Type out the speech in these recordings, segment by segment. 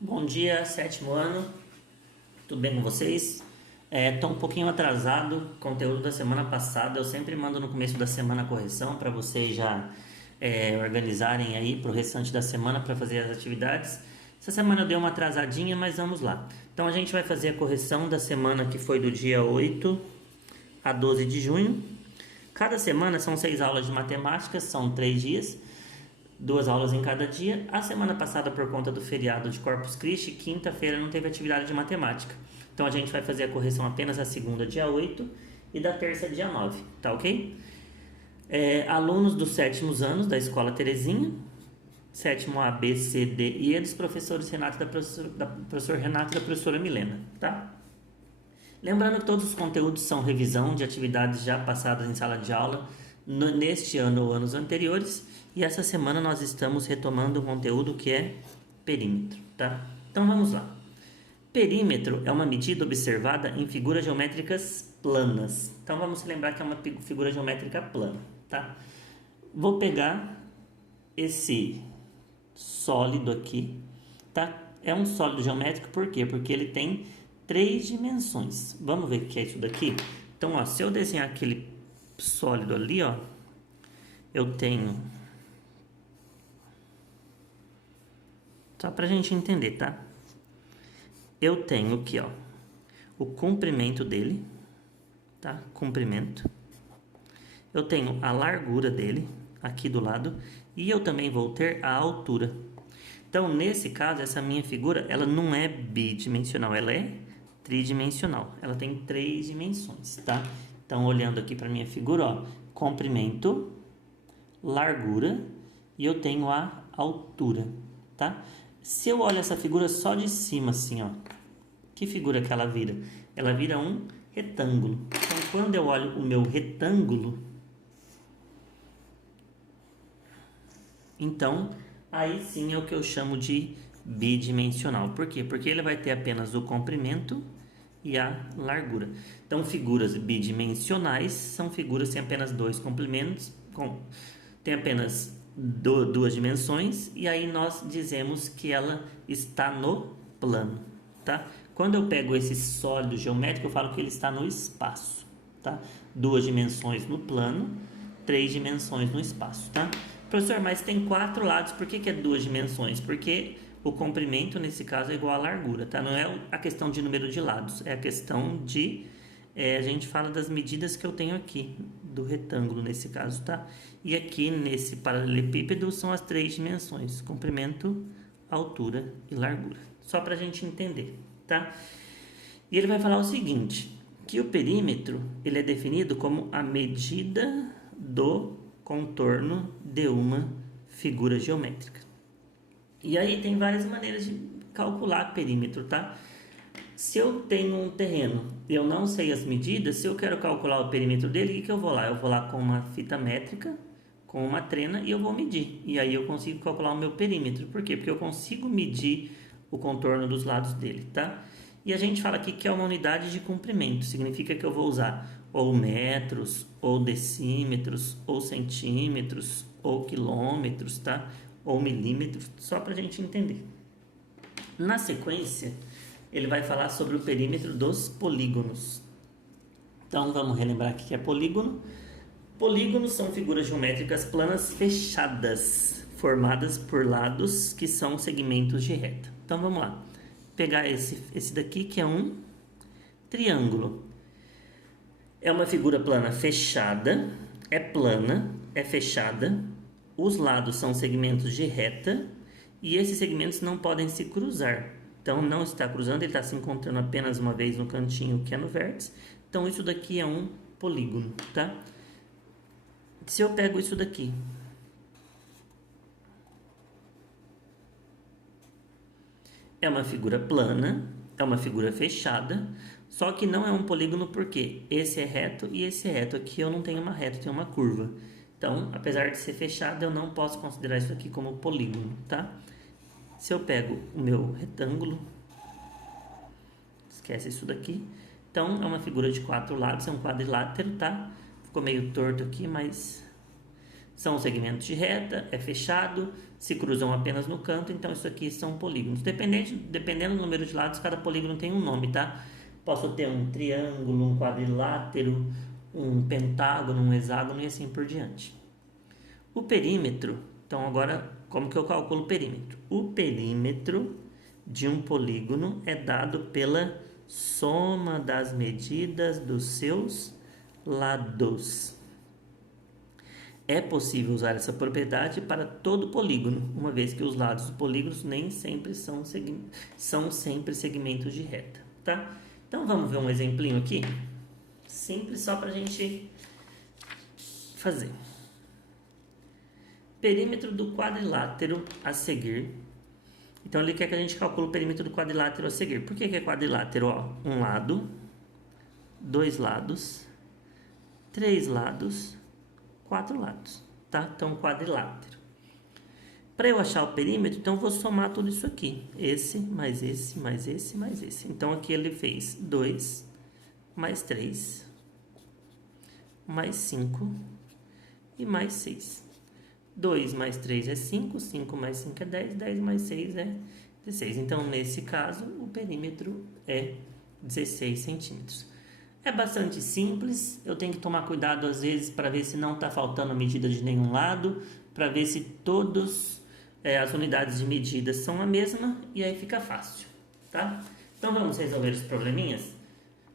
Bom dia, sétimo ano, tudo bem com vocês? Tô um pouquinho atrasado, conteúdo da semana passada, eu sempre mando no começo da semana a correção para vocês já organizarem aí para o restante da semana para fazer as atividades. Essa semana deu uma atrasadinha, mas vamos lá. Então a gente vai fazer a correção da semana que foi do dia 8 a 12 de junho. Cada semana são 6 aulas de matemática, são 3 dias. 2 aulas em cada dia. A semana passada, por conta do feriado de Corpus Christi, quinta-feira não teve atividade de matemática. Então a gente vai fazer a correção apenas a segunda, dia 8, e da terça, dia 9, tá ok? Alunos dos sétimos anos da Escola Terezinha, sétimo A, B, C, D e E, dos professores Renato da professora Renato e da professora Milena, tá? Lembrando que todos os conteúdos são revisão de atividades já passadas em sala de aula neste ano ou anos anteriores, e essa semana nós estamos retomando o conteúdo que é perímetro, tá? Então vamos lá. Perímetro é uma medida observada em figuras geométricas planas. Então vamos lembrar que é uma figura geométrica plana, tá? Vou pegar esse sólido aqui, tá? É um sólido geométrico, por quê? Porque ele tem 3 dimensões. Vamos ver o que é isso daqui? Então, ó, se eu desenhar aquele sólido ali, ó, eu tenho... Só pra gente entender, tá? Eu tenho aqui, ó, o comprimento dele, tá? Comprimento. Eu tenho a largura dele, aqui do lado, e eu também vou ter a altura. Então, nesse caso, essa minha figura, ela não é bidimensional, ela é tridimensional. Ela tem 3 dimensões, tá? Então, olhando aqui para minha figura, ó, comprimento, largura, e eu tenho a altura, tá? Se eu olho essa figura só de cima, assim, ó, que figura que ela vira? Ela vira um retângulo. Então, quando eu olho o meu retângulo, então, aí sim é o que eu chamo de bidimensional. Por quê? Porque ele vai ter apenas o comprimento e a largura. Então, figuras bidimensionais são figuras que têm apenas 2 comprimentos, tem apenas 2 dimensões, e aí nós dizemos que ela está no plano, tá? Quando eu pego esse sólido geométrico, eu falo que ele está no espaço, tá? 2 dimensões no plano, 3 dimensões no espaço, tá? Professor, mas tem 4 lados, por que é 2 dimensões? Porque o comprimento, nesse caso, é igual à largura, tá? Não é a questão de número de lados, é a questão de... a gente fala das medidas que eu tenho aqui, do retângulo nesse caso, tá? E aqui, nesse paralelepípedo, são as 3 dimensões, comprimento, altura e largura. Só pra gente entender, tá? E ele vai falar o seguinte, que o perímetro, ele é definido como a medida do contorno de uma figura geométrica. E aí tem várias maneiras de calcular perímetro, tá? Se eu tenho um terreno e eu não sei as medidas, se eu quero calcular o perímetro dele, o que eu vou lá? Eu vou lá com uma fita métrica, com uma trena, e eu vou medir. E aí eu consigo calcular o meu perímetro. Por quê? Porque eu consigo medir o contorno dos lados dele, tá? E a gente fala aqui que é uma unidade de comprimento. Significa que eu vou usar ou metros, ou decímetros, ou centímetros, ou quilômetros, tá? Ou milímetros, só para a gente entender. Na sequência, ele vai falar sobre o perímetro dos polígonos. Então, vamos relembrar o que é polígono. Polígonos são figuras geométricas planas fechadas, formadas por lados que são segmentos de reta. Então, vamos lá. Pegar esse daqui, que é um triângulo. É uma figura plana fechada, é plana, é fechada. Os lados são segmentos de reta e esses segmentos não podem se cruzar. Então, não está cruzando, ele está se encontrando apenas uma vez no cantinho que é no vértice. Então, isso daqui é um polígono, tá? Se eu pego isso daqui, é uma figura plana, é uma figura fechada, só que não é um polígono porque esse é reto e esse é reto. Aqui eu não tenho uma reta, eu tenho uma curva. Então, apesar de ser fechado, eu não posso considerar isso aqui como polígono, tá? Se eu pego o meu retângulo, esquece isso daqui. Então, é uma figura de 4 lados, é um quadrilátero, tá? Ficou meio torto aqui, mas são segmentos de reta, é fechado, se cruzam apenas no canto, então isso aqui são polígonos. Dependendo do número de lados, cada polígono tem um nome, tá? Posso ter um triângulo, um quadrilátero, um pentágono, um hexágono e assim por diante. O perímetro, então agora como que eu calculo o perímetro? O perímetro de um polígono é dado pela soma das medidas dos seus lados. É possível usar essa propriedade para todo polígono, uma vez que os lados do polígono nem sempre são sempre segmentos de reta, tá? Então vamos ver um exemplinho aqui, simples só para a gente fazer. Perímetro do quadrilátero a seguir. Então ele quer que a gente calcule o perímetro do quadrilátero a seguir. Por que é quadrilátero? Ó, um lado, dois lados, três lados, quatro lados, tá? Então quadrilátero. Para eu achar o perímetro, então eu vou somar tudo isso aqui. Esse, mais esse, mais esse, mais esse. Então aqui ele fez 2, mais 3, mais 5 e mais 6. 2 mais 3 é 5, 5 mais 5 é 10, 10 mais 6 é 16. Então, nesse caso, o perímetro é 16 centímetros. É bastante simples, eu tenho que tomar cuidado às vezes para ver se não está faltando medida de nenhum lado, para ver se todas as unidades de medida são a mesma e aí fica fácil, tá? Então, vamos resolver os probleminhas?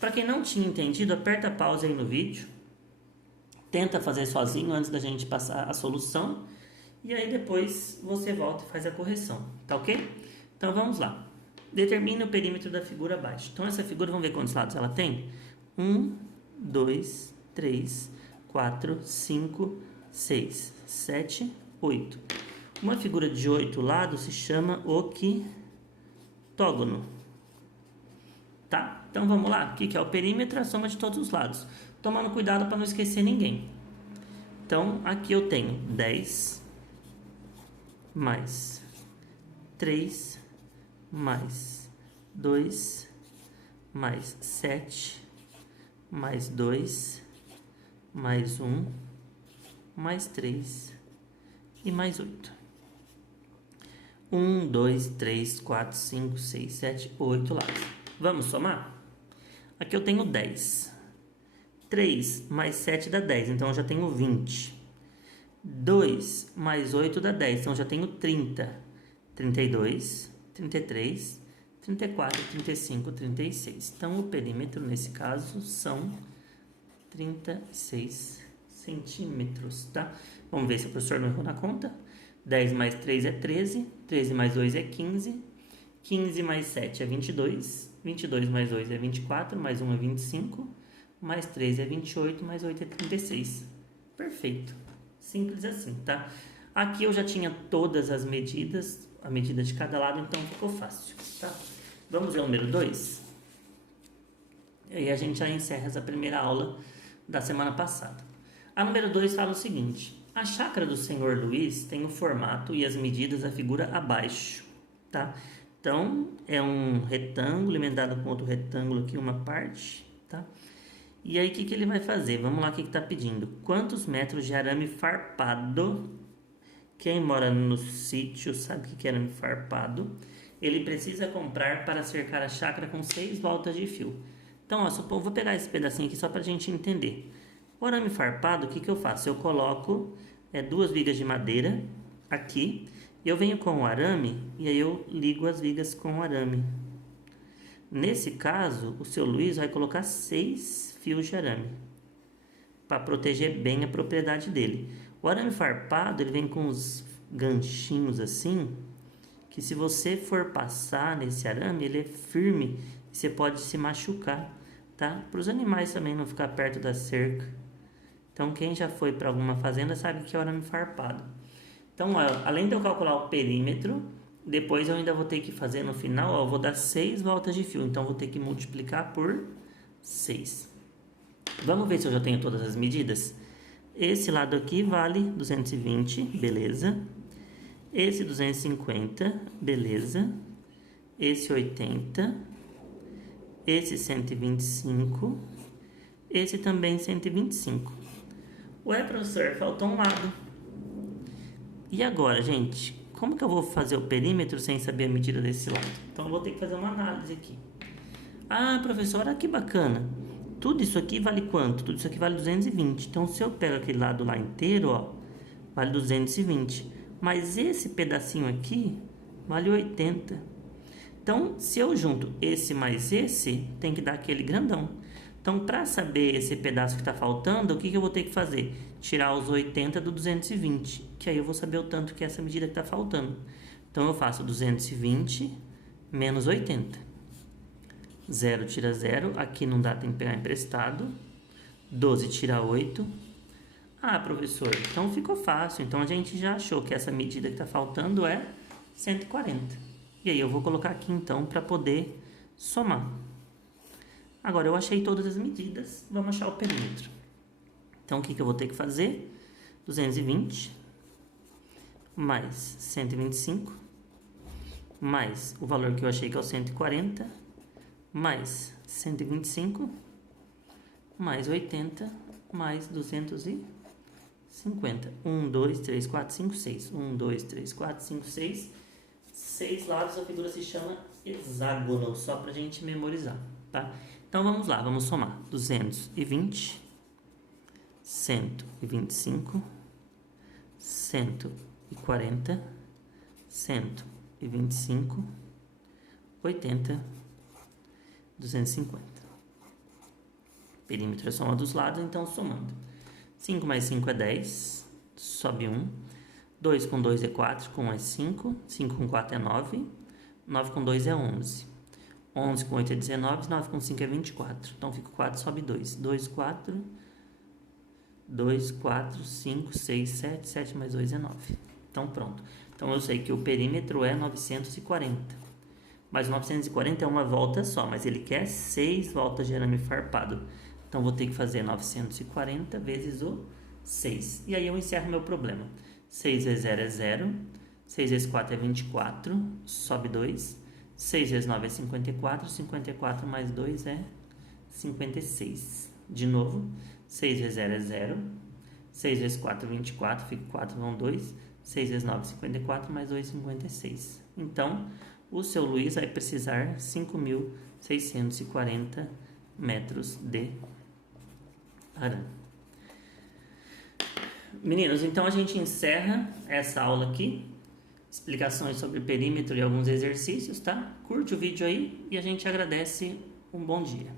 Para quem não tinha entendido, aperta pause aí no vídeo. Tenta fazer sozinho antes da gente passar a solução. E aí depois você volta e faz a correção. Tá ok? Então vamos lá. Determine o perímetro da figura abaixo. Então essa figura, vamos ver quantos lados ela tem? 1, 2, 3, 4, 5, 6, 7, 8. Uma figura de 8 lados se chama octógono. Tá? Então vamos lá. O que é o perímetro? A soma de todos os lados. Tomando cuidado para não esquecer ninguém. Então, aqui eu tenho 10 mais 3 mais 2 mais 7 mais 2 mais 1 mais 3 e mais 8. 1, 2, 3, 4, 5, 6, 7, 8 lados. Vamos somar? Aqui eu tenho 10. 3 mais 7 dá 10, então eu já tenho 20. 2 mais 8 dá 10, então eu já tenho 30. 32, 33, 34, 35, 36. Então o perímetro nesse caso são 36 centímetros, tá? Vamos ver se o professor não errou na conta. 10 mais 3 é 13, 13 mais 2 é 15, 15 mais 7 é 22, 22 mais 2 é 24, mais 1 é 25, mais 3 é 28, mais 8 é 36. Perfeito. Simples assim, tá? Aqui eu já tinha todas as medidas, a medida de cada lado, então ficou fácil, tá? Vamos ver o número 2? E aí a gente já encerra essa primeira aula da semana passada. A número 2 fala o seguinte: a chácara do senhor Luiz tem o formato e as medidas da figura abaixo, tá? Então, é um retângulo emendado com outro retângulo aqui, uma parte, tá? E aí, o que ele vai fazer? Vamos lá, o que está pedindo? Quantos metros de arame farpado? Quem mora no sítio sabe o que é arame farpado. Ele precisa comprar para cercar a chácara com 6 voltas de fio. Então, ó, vou pegar esse pedacinho aqui só para a gente entender. O arame farpado, o que eu faço? Eu coloco 2 vigas de madeira aqui. Eu venho com o arame e aí eu ligo as vigas com o arame. Nesse caso, o seu Luiz vai colocar 6 fios de arame para proteger bem a propriedade dele. O arame farpado, ele vem com uns ganchinhos assim, que se você for passar nesse arame, ele é firme e você pode se machucar, tá? Para os animais também não ficar perto da cerca. Então, quem já foi para alguma fazenda sabe que é o arame farpado. Então, ó, além de eu calcular o perímetro, depois eu ainda vou ter que fazer no final, ó, eu vou dar 6 voltas de fio. Então, vou ter que multiplicar por 6. Vamos ver se eu já tenho todas as medidas? Esse lado aqui vale 220, beleza. Esse 250, beleza. Esse 80. Esse 125. Esse também 125. Ué, professor, faltou um lado. E agora, gente? como que eu vou fazer o perímetro sem saber a medida desse lado? Então eu vou ter que fazer uma análise aqui. Ah, professor, olha que bacana. Tudo isso aqui vale quanto? Tudo isso aqui vale 220. Então se eu pego aquele lado lá inteiro, ó, vale 220. Mas esse pedacinho aqui vale 80. Então, se eu junto esse mais esse, tem que dar aquele grandão. Então, para saber esse pedaço que está faltando, o que eu vou ter que fazer? Tirar os 80 do 220, que aí eu vou saber o tanto que é essa medida que está faltando. Então, eu faço 220 menos 80. 0 tira 0, aqui não dá, tem que pegar emprestado. 12 tira 8. Ah, professor, então ficou fácil. Então, a gente já achou que essa medida que está faltando é 140. E aí eu vou colocar aqui então para poder somar. Agora eu achei todas as medidas, vamos achar o perímetro. Então o que eu vou ter que fazer? 220 mais 125 mais o valor que eu achei que é o 140 mais 125 mais 80 mais 250. 1, 2, 3, 4, 5, 6. 1, 2, 3, 4, 5, 6. 6 lados, a figura se chama hexágono, só pra gente memorizar, tá? Então vamos lá, vamos somar. 220, 125, 140, 125, 80, 250. Perímetro é a soma dos lados, então somando. 5 mais 5 é 10, sobe 1. 2 com 2 é 4, com 1 é 5, 5 com 4 é 9, 9 com 2 é 11, 11 com 8 é 19, 9 com 5 é 24, então fica 4, sobe 2, 2, 4, 2, 4, 5, 6, 7, 7 mais 2 é 9, então pronto. Então eu sei que o perímetro é 940, mas 940 é uma volta só, mas ele quer 6 voltas de arame farpado, então vou ter que fazer 940 vezes o 6, e aí eu encerro meu problema. 6 vezes 0 é 0, 6 vezes 4 é 24, sobe 2, 6 vezes 9 é 54, 54 mais 2 é 56. De novo, 6 vezes 0 é 0, 6 vezes 4 é 24, fica 4, vão 2, 6 vezes 9 é 54, mais 2 é 56. Então, o seu Luiz vai precisar 5.640 metros de arame. Meninos, então a gente encerra essa aula aqui, explicações sobre perímetro e alguns exercícios, tá? Curte o vídeo aí e a gente agradece. Um bom dia.